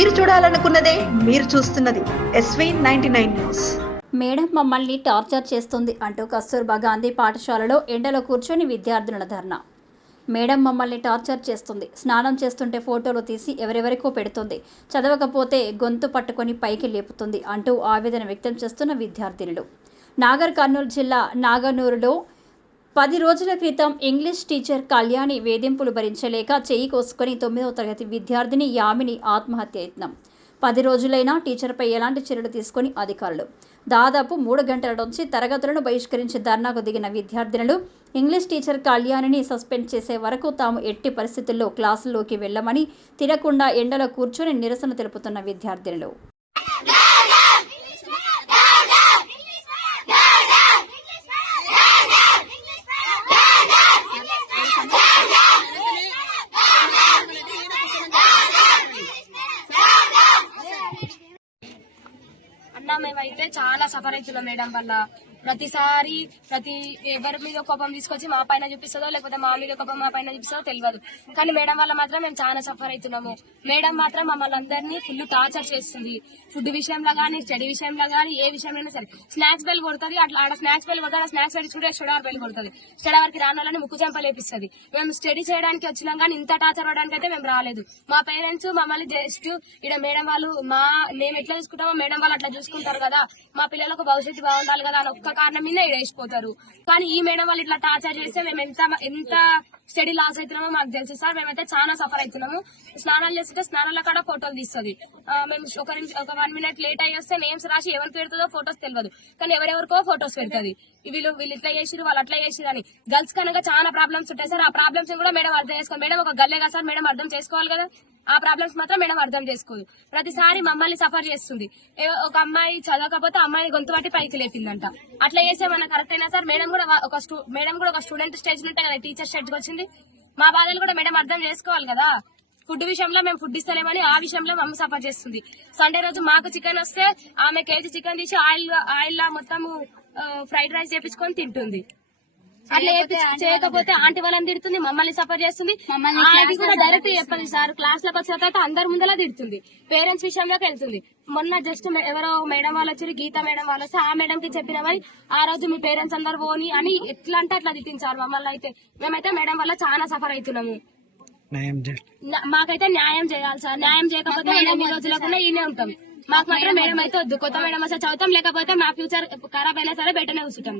మీరు చూడాలనుకున్నదే మీరు చూస్తున్నది SV ninety nine news. Madam మమ్మల్ని టార్చర్ చేస్తుంది అంటూ కస్తూర్బా గాంధీ పాఠశాలలో ఎండలో కూర్చొని విద్యార్థుల ధర్నా. మేడం మమ్మల్ని టార్చర్ చేస్తుంది. స్నానం చేస్తుంటే ఫోటోలు తీసి ఎవరెవరికో పెడుతుంది. చదవకపోతే గొంతు పట్టుకొని పైకి లేపుతుంది అంటూ ఆవేదన వ్యక్తం చేస్తున్న విద్యార్థినులు. నాగర్ కర్నూలు జిల్లా నాగనూరులో పది రోజుల క్రితం ఇంగ్లీష్ టీచర్ కళ్యాణి వేధింపులు భరించలేక చేయి కోసుకొని తొమ్మిదవ తరగతి విద్యార్థిని యామిని ఆత్మహత్య యత్నం పది రోజులైనా టీచర్పై ఎలాంటి చర్యలు తీసుకొని అధికారులు? దాదాపు మూడు గంటల నుంచి తరగతులను బహిష్కరించి ధర్నాకు దిగిన విద్యార్థినులు ఇంగ్లీష్ టీచర్ కళ్యాణిని సస్పెండ్ చేసే వరకు తాము ఎట్టి పరిస్థితుల్లో క్లాసుల్లోకి వెళ్ళమని తినకుండా ఎండలో కూర్చొని నిరసన తెలుపుతున్న విద్యార్థినులు. అన్న మేమైతే చాలా సఫర్ అవుతున్నాం మేడం వల్ల. ప్రతిసారి ప్రతి ఎవరి మీద కోపం తీసుకొచ్చి మా పైన చూపిస్తుందో లేకపోతే మా మీద కోపం మా పైన చూపిస్తుందో తెలియదు. కానీ మేడం వల్ల మాత్రం మేము చాలా సఫర్ అవుతున్నాము. మేడం మాత్రం మమ్మల్ని అందరినీ ఫుల్ టార్చర్ చేస్తుంది. ఫుడ్ విషయంలో కానీ స్టడీ విషయంలో కానీ ఏ విషయంలో సరే. స్నాక్స్ బెల్ కొడుతుంది అట్లా ఆడ స్నాక్స్ బెల్ కొడుతుంది ఆ స్నాక్స్ పెట్టి చూడే స్టడీ బెల్ కొడుతుంది. స్టడీ వరకు రాని వాళ్ళని ముక్కు చెంప లేపిస్తుంది. మేము స్టడీ చేయడానికి వచ్చినాం కానీ ఇంత టార్చర్ అవడానికి అయితే మేము రాలేదు. మా పేరెంట్స్ మమ్మల్ని జస్ట్ ఇక్కడ మేడం వాళ్ళు మా మేము ఎట్లా చూసుకుంటామో మేడం వాళ్ళు అట్లా చూసుకుంటారు కదా. మా పిల్లలకు భవిష్యత్తు బాగుండాలి కదా అని ఒక్క కారణం మీద వేసిపోతారు. కానీ ఈ మేడం వాళ్ళు ఇట్లా టార్చర్ చేస్తే మేము ఎంత ఎంత స్టడీ లాస్ అవుతున్నామో మాకు తెలుసు సార్. మేమైతే చాలా సఫర్ అవుతున్నాము. స్నానాలు చేస్తుంటే స్నానాల కాడ ఫోటోలు తీస్తుంది. మేము ఒక ఒక వన్ మినిట్ లేట్ అయ్యి వస్తే నేమ్స్ రాసి ఎవరికి పెడుతుందో ఫోటోస్ తెలియదు కానీ ఎవరెవరికో ఫోటోస్ పెడుతుంది. వీళ్ళు వీళ్ళు ఇట్లా చేసిరు వాళ్ళు అట్లా చేసిరు అని గర్ల్స్ కనుక చాలా ప్రాబ్లమ్స్ ఉంటాయి. సార్ ఆ ప్రాబ్లమ్స్ కూడా మేడం అర్థం చేసుకోవాలి. మేడం ఒక గల్లే కదా సార్ మేడం అర్థం చేసుకోవాలి కదా? ఆ ప్రాబ్లమ్స్ మాత్రం మేడం అర్థం చేసుకోదు. ప్రతిసారి మమ్మల్ని సఫర్ చేస్తుంది. ఏ- ఒక అమ్మాయి చదవకపోతే అమ్మాయిని గొంతు పట్టి పైకి లేపిందంట. అట్లా చేస్తే మన కరెక్ట్ అయినా సార్? మేడం కూడా ఒక స్టూ మేడం కూడా ఒక స్టూడెంట్ స్టేజ్ ఉంటాయి కదా టీచర్ స్టేజ్కి వచ్చింది. మా బాధలు కూడా మేడం అర్థం చేసుకోవాలి కదా? ఫుడ్ విషయంలో మేము ఫుడ్ ఇస్తలేమని ఆ విషయంలో మమ్మీ సఫర్ చేస్తుంది. సండే రోజు మాకు చికెన్ వస్తే ఆమె కేజీ చికెన్ తీసి ఆయిల్ ఆయిల్ లా మొత్తము ఫ్రైడ్ రైస్ చేపించుకొని తింటుంది. అట్లా చేయకపోతే ఆంటీ వాళ్ళని తిడుతుంది మమ్మల్ని సఫర్ చేస్తుంది. అది కూడా డైరెక్ట్ చెప్పదు సార్ క్లాస్లోకి వచ్చిన తర్వాత అందరి ముందలా తిడుతుంది. పేరెంట్స్ విషయంలోకి వెళ్తుంది. మొన్న జస్ట్ ఎవరో మేడం వాళ్ళు వచ్చారు గీత మేడం వాళ్ళు వస్తే ఆ మేడం కి చెప్పినమని ఆ రోజు మీ పేరెంట్స్ అందరు పోని అని ఎట్లా అంటే అట్లా తిట్టింది సార్ మమ్మల్ని అయితే. మేమైతే మేడం వల్ల చాలా సఫర్ అవుతున్నాము. మాకైతే న్యాయం చేయాలి సార్. న్యాయం చేయకపోతే మేము ఎన్ని రోజులకుండా ఈయనే ఉంటాం. మాకు మాత్రం మేడం అయితే వద్దు. కొత్త మేడం వస్తే చదువుతాం. లేకపోతే మా ఫ్యూచర్ ఖరాబ్ అయినా సరే బయటనే కూర్చుంటాం